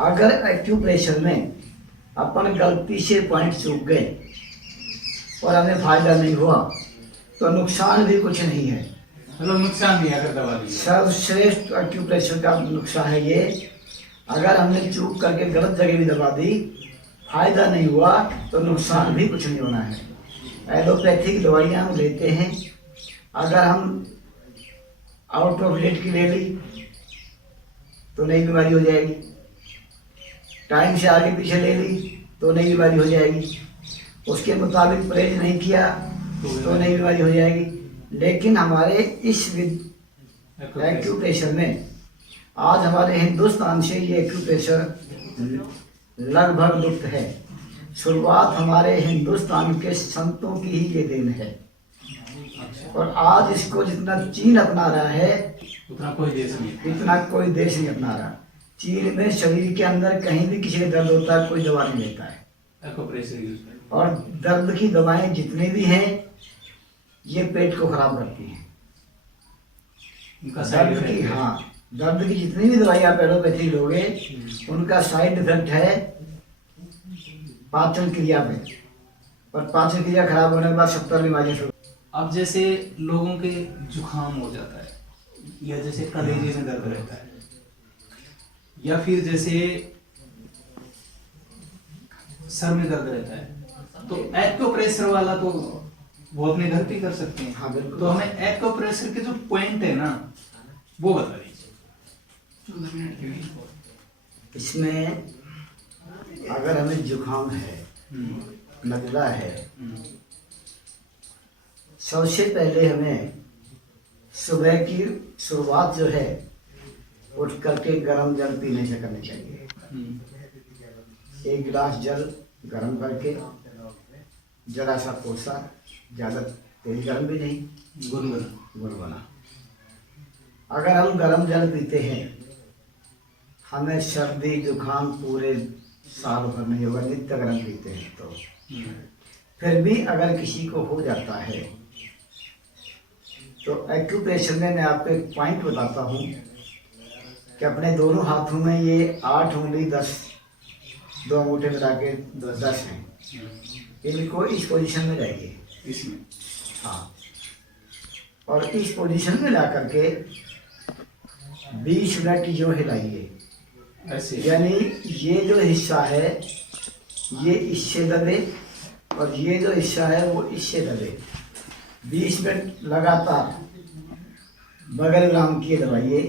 अगर एक्यूप्रेशर में अपन गलती से पॉइंट चूक गए और हमें फायदा नहीं हुआ तो नुकसान भी कुछ नहीं है। मतलब नुकसान भी है अगर दवा दी। सर्वश्रेष्ठ एक्यूप्रेशर का नुकसान है ये, अगर हमने चूक करके गलत जगह भी दबा दी, फायदा नहीं हुआ तो नुकसान भी कुछ नहीं होना है। एलोपैथिक दवाइयाँ हम लेते हैं, अगर हम आउट ऑफ डेट की ले ली तो नई बीमारी हो जाएगी, टाइम से आगे पीछे ले ली तो नई बीमारी हो जाएगी, उसके मुताबिक परहेज नहीं किया तो नई बीमारी हो जाएगी। लेकिन हमारे इस एक्यूप्रेशर में आज हमारे हिंदुस्तान से ये एक्यूप्रेशर लगभग लुप्त है। शुरुआत हमारे हिंदुस्तान के संतों की ही ये देन है, और आज इसको जितना चीन अपना रहा है उतना कोई देश नहीं अपना रहा। चीन में शरीर के अंदर कहीं भी किसी का दर्द होता है, कोई दवा नहीं लेता है, और दर्द की दवाएं जितनी भी हैं ये पेट को खराब करती हैं। दर्द की जितनी भी दवाई आप एलोपैथी लोगे उनका साइड इफेक्ट है पाचन क्रिया में, और पाचन क्रिया खराब होने के बाद 70 बीमारियां शुरू। अब जैसे लोगों के जुकाम हो जाता है, या जैसे कलेजे में दर्द रहता है, या फिर जैसे सर में दर्द रहता है, तो एक्यूप्रेशर वाला तो वो अपने घर पे कर सकते हैं। हाँ बिल्कुल। तो हमें एक्यूप्रेशर के जो पॉइंट है ना वो बता दीजिए। इसमें अगर हमें जुकाम है, नज़ला है, सबसे पहले हमें सुबह की शुरुआत जो है उठ करके गर्म जल पीने से करनी चाहिए। 1 गिलास जल गर्म करके, जरा सा कोसा, ज़्यादा तेज गर्म भी नहीं, गुनगुना। अगर हम गर्म जल पीते हैं, हमें सर्दी जुकाम पूरे साल भर नहीं होगा, नित्य गर्म पीते हैं तो। फिर भी अगर किसी को हो जाता है तो एक्यूप्रेशर में मैं आपको एक पॉइंट बताता हूँ कि अपने दोनों हाथों में ये 8 उंगली 10 2 अंगूठे मिला के 10 हैं, इनको इस पोजीशन में लाइए, इसमें हाँ, और इस पोजीशन में ला करके 20 मिनट जो हिलाइए ऐसे, यानी ये जो हिस्सा है ये इससे दबे और ये जो हिस्सा है वो इससे दबे। 20 मिनट लगातार बगल राम किए दबाइए।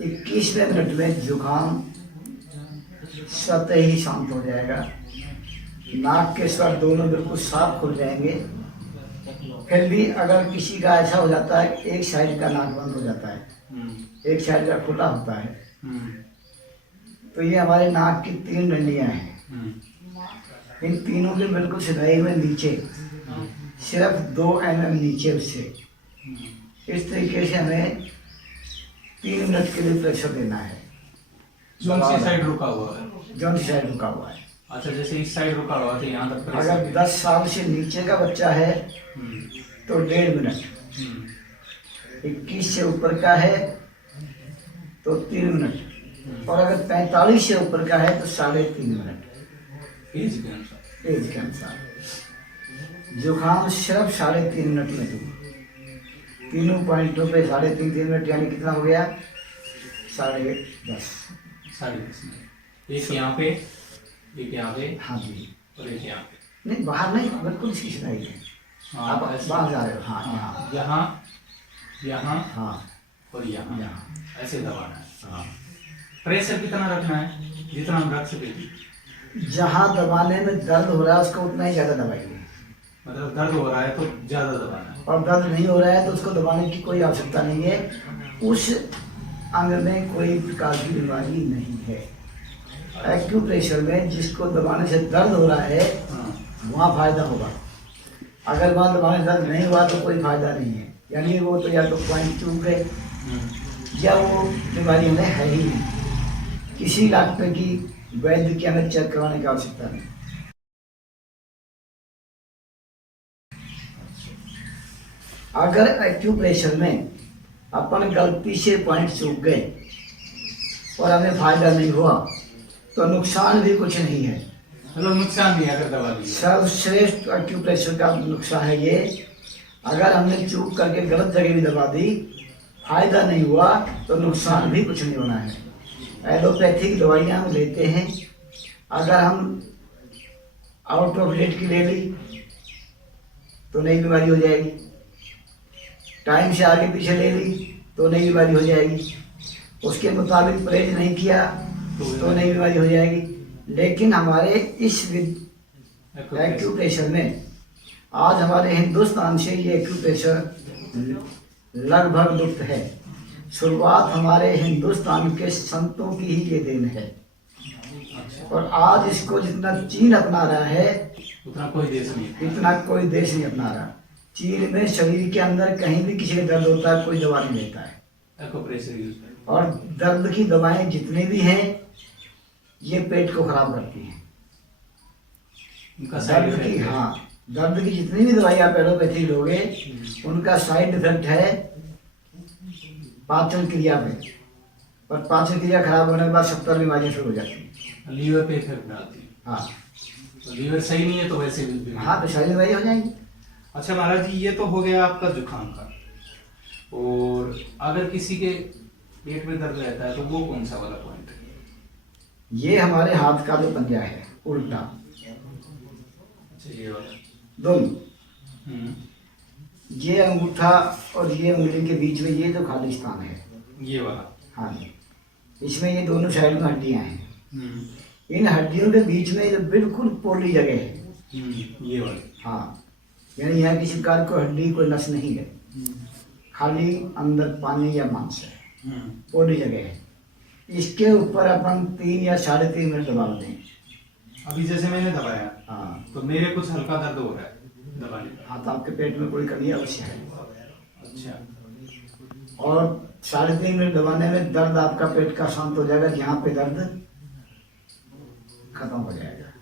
21वें मिनट में जुकाम स्वतः ही शांत हो जाएगा, नाक के स्वर दोनों बिल्कुल साफ खुल जाएंगे। फिर भी अगर किसी का ऐसा हो जाता है एक साइड का नाक बंद हो जाता है, एक साइड का खुला होता है, तो ये हमारे नाक की 3 डंडियां हैं, इन तीनों के बिल्कुल सिधाई में नीचे सिर्फ 2 mm नीचे उससे, इस तरीके से हमें 3 मिनट के लिए प्रेशर देना है। जोन सी साइड रुका हुआ है, जोन सी साइड रुका हुआ है। अच्छा, जैसे इस साइड रुका हुआ है तो यहाँ तक अगर 10 साल से नीचे का बच्चा है तो 1.5 मिनट, 21 से ऊपर का है तो 3 मिनट, और अगर 45 से ऊपर का है तो 3.5 मिनट, एज के अनुसार। जुकाम सिर्फ 3.5 मिनट में दूँ, तीनों पॉइंटों पे 3.5 मिनट, यानी कितना हो गया 10.5। 10.5 मिनट, एक यहाँ पे, एक यहाँ पे, हाँ जी, और एक यहाँ पे। नहीं बाहर नहीं, बिल्कुल इसकी सिधाई है। आप बाहर जा रहे हो, हाँ यहाँ, यहाँ हाँ, और यहाँ ऐसे दबाना है। हाँ। प्रेशर कितना रखना है? जितना हम रख सके। जहाँ दबाने में दर्द हो रहा है उसको उतना ही ज़्यादा दबाइए। मतलब दर्द हो रहा है तो ज़्यादा दबाना है, और दर्द नहीं हो रहा है तो उसको दबाने की कोई आवश्यकता नहीं है। उस अंग में कोई प्रकार की बीमारी नहीं है। एक्यूप्रेशर में जिसको दबाने से दर्द हो रहा है वहाँ फायदा होगा, अगर वहाँ दबाने से दर्द नहीं हुआ तो कोई फायदा नहीं है। यानी वो तो या तो पॉइंट चूक गए या वो बीमारी हमें है ही नहीं। किसी डॉक्टर की वैद्य की हमें चेक करवाने की आवश्यकता नहीं। अगर एक्यूप्रेशर में अपन गलती से पॉइंट चूक गए और हमें फायदा नहीं हुआ तो नुकसान भी कुछ नहीं है। मतलब नुकसान नहीं है अगर दबा ली। सर्वश्रेष्ठ एक्यूप्रेशर का नुकसान है ये, अगर हमने चूक करके गलत जगह भी दबा दी, फायदा नहीं हुआ तो नुकसान भी कुछ नहीं होना है। एलोपैथिक दवाइयाँ हम लेते हैं, अगर हम आउट ऑफ डेट की ले ली तो नई बीमारी हो जाएगी, टाइम से आगे पीछे ले ली तो नई बीमारी हो जाएगी, उसके मुताबिक परहेज नहीं किया तो नई बीमारी हो जाएगी। लेकिन हमारे इस एक्यूप्रेशर में आज हमारे हिंदुस्तान से ये एक्यूप्रेशर लगभग लुप्त है। शुरुआत हमारे हिंदुस्तान के संतों की ही ये देन है, और आज इसको जितना चीन अपना रहा है उतना कोई देश नहीं। इतना कोई देश नहीं अपना रहा। चीन में शरीर के अंदर कहीं भी किसी का दर्द होता है कोई दवा नहीं लेता है, एक्यूप्रेशर यूज करते हैं। और दर्द की दवाएं जितनी भी हैं ये पेट को खराब करती हैं। उनका साइड दर्द की, इफेक्ट है। हाँ, दर्द की जितनी भी दवाई आप एलोपैथिक लोगे उनका साइड इफेक्ट है पाचन क्रिया पे, और पाचन क्रिया खराब होने के बाद 70 बीमारियां शुरू हो जाती हैं। लीवर पे इफेक्ट डालती है। हाँ तो लीवर सही नहीं है तो वैसे भी। हाँ, तो सारी बीमारी हो जाएंगी। अच्छा महाराज जी, ये तो हो गया आपका जुकाम का। और अगर किसी के पेट में दर्द रहता है तो वो कौन सा वाला पॉइंट है? ये हमारे हाथ का जो पंजा है उल्टा, अच्छा, ये वाला। दोनों, हम्म, ये अंगूठा और ये उंगली के बीच में ये जो खाली स्थान है, ये वाला। हाँ जी, इसमें ये दोनों साइड में हड्डियां हैं। हम्म, इन हड्डियों के बीच में जो बिल्कुल पोली जगह है, ये वाली। हाँ, यानी यहाँ किसी प्रकार को हड्डी कोई नस नहीं है, खाली अंदर पानी या मांस है, पोली जगह है। इसके ऊपर अपन 3 या 3.5 मिनट दबा दें। अभी जैसे मैंने दबाया हाँ, तो मेरे कुछ हल्का दर्द हो रहा है दबाने का। हाँ, तो आपके पेट में कोई कमी अवश्य है। अच्छा, और 3.5 मिनट दबाने में दर्द आपका पेट का शांत हो जाएगा, यहाँ पे दर्द खत्म हो जाएगा।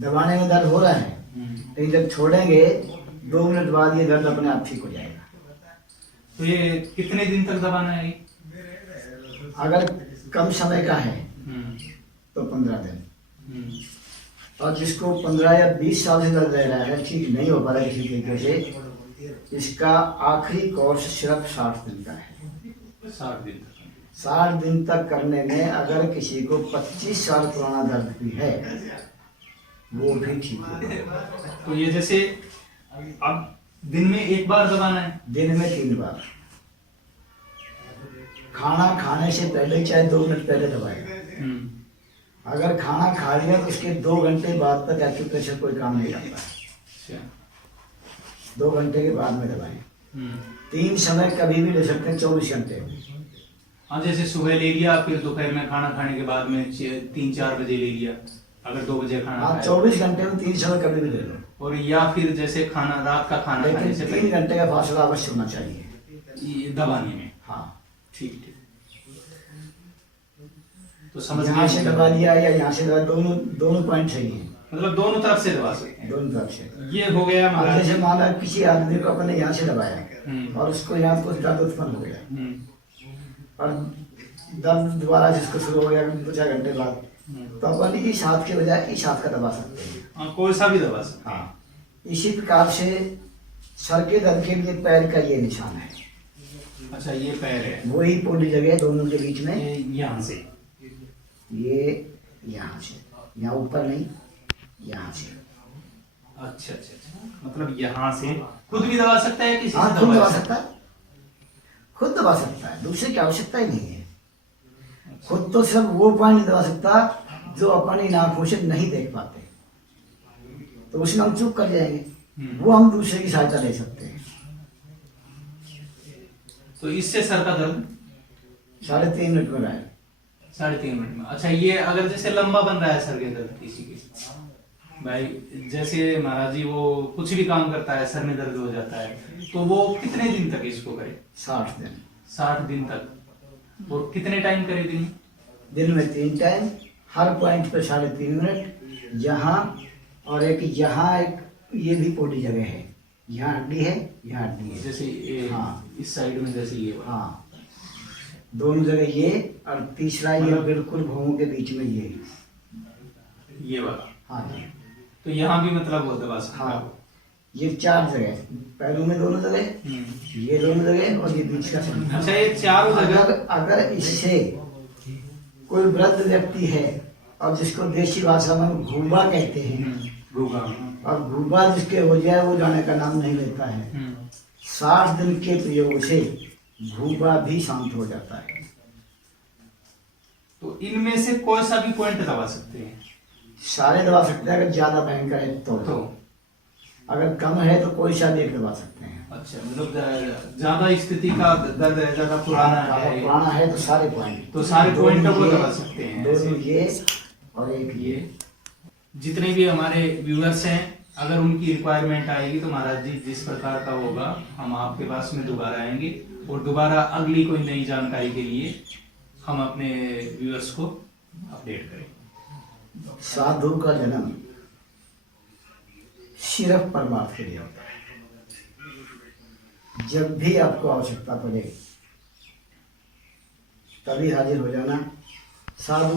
दबाने में दर्द हो रहा है, लेकिन जब छोड़ेंगे 2 मिनट बाद ये दर्द अपने आप ठीक हो जाएगा। तो ये कितने दिन तक दबाना है? अगर कम समय का है तो 15 दिन, और जिसको 15 या 20 साल से दर्द रह रहा है, ठीक नहीं हो पा रहा किसी तरीके से, इसका आखिरी कोर्स सिर्फ 60 दिन का है। 60 दिन तक। 60 दिन तक करने में अगर किसी को 25 साल पुराना दर्द भी है वो भी ठीक होगा। तो ये जैसे अब दिन में एक बार दबाना है? दिन में 3 बार, खाना खाने से पहले चाहे 2 मिनट पहले दबाएगा। अगर खाना खा लिया तो उसके 2 घंटे बाद तक एक्यूप्रेशर कोई काम नहीं करता है। 2 घंटे के बाद में दबाएं। 3 समय कभी भी ले सकते हैं, 24 घंटे। हाँ, जैसे सुबह ले लिया, फिर दोपहर में खाना खाने के बाद में 3-4 बजे ले लिया, अगर 2 बजे खाना हाँ, खाया। 24 घंटे में 3 समय कभी भी ले लो, और या फिर जैसे खाना रात का खाना खाने लेकिन से 3 घंटे का फासला अवश्य होना चाहिए ये दबाने में। हाँ, ठीक ठीक। तो समझ यहाँ से गए। दबा लिया या यहाँ से दबा, दोनों पॉइंट सही है, मतलब दोनों तरफ से दबा सकते हैं। दोनों तरफ से। ये हो गया अब महाराज। जैसे माना किसी आदमी को अपने यहाँ से दबाया और उसको यहाँ कुछ दर्द उत्पन्न हो गया, और दर्द दोबारा जिसको शुरू हो गया 2-4 घंटे बाद, तो अपन इस हाथ के बजाय इस हाथ का दबा सकते हैं। हाँ, कोई सा भी दबा सकते हाँ, इसी प्रकार से सर के दर्द के लिए पैर का ये निशान है। हैं। अच्छा, ये पैर है, वही पोली जगह है दोनों के बीच में, ये यहाँ से। ये यहाँ से, यहाँ ऊपर नहीं, यहाँ से। अच्छा अच्छा अच्छा, मतलब यहाँ से खुद भी दबा सकता है किसी हाँ, से खुद दबा दबा सकता है, खुद दबा सकता है, दूसरे की आवश्यकता ही नहीं है। खुद तो सिर्फ वो पॉइंट दबा सकता जो अपनी आंखों से नहीं देख पाते, तो उसमें हम चूक कर जाएंगे, वो हम दूसरे की सहायता ले सकते हैं। तो इससे सर का दर्द 3.5 मिनट में रहे। 3.5 मिनट में। अच्छा, ये अगर जैसे लंबा बन रहा है सर के दर्द किसी के, भाई जैसे महाराज जी वो कुछ भी काम करता है, सर में दर्द हो जाता है, तो वो कितने दिन तक इसको करे? 60 दिन। 60 दिन तक। और कितने टाइम करे दिन में? दिन में 3 टाइम, हर पॉइंट पे 3.5 मिनट। यहाँ और एक यहाँ, एक ये भी पोली जगह है, यहाँ हड्डी है, यहाँ हड्डी है। जैसे हाँ, इस साइड में जैसे ये वाला। हाँ, दोनों जगह ये, और तीसरा ये बिल्कुल भौहों के बीच में ये। ये वाला। हाँ जी। तो यहाँ भी मतलब वो दबा सकता है। हाँ, ये 4 जगह, पैरों में दोनों जगह, ये दोनों जगह और ये बीच का सेंटर। अच्छा, ये चारों जगह। अगर इससे कोई वृद्ध व्यक्ति है और जिसको देसी भाषा में घूबा कहते हैं, घूबा, और घूबा जिसके हो जाए वो जाने का नाम नहीं लेता है, 60 दिन के प्रयोग से घूबा भी शांत हो जाता है। तो इनमें से कोई सा भी पॉइंट दबा सकते हैं? सारे दबा सकते हैं, अगर ज्यादा भयंकर है तो अगर कम है तो कोई सा भी एक दबा सकते हैं। अच्छा, मतलब ज्यादा स्थिति का दर्द है, ज्यादा पुराना है तो सारे पॉइंट, तो सारे पॉइंट को दबा सकते हैं। दोनों ये और एक ये। जितने भी हमारे व्यूअर्स हैं, अगर उनकी रिक्वायरमेंट आएगी तो महाराज जी जिस प्रकार का होगा हम आपके पास में दोबारा आएंगे और दोबारा अगली कोई नई जानकारी के लिए हम अपने व्यूअर्स को अपडेट करेंगे। साधु का जन्म सिर्फ परमात्मा के लिए होता है। जब भी आपको आवश्यकता पड़े तभी हाजिर हो जाना। साधु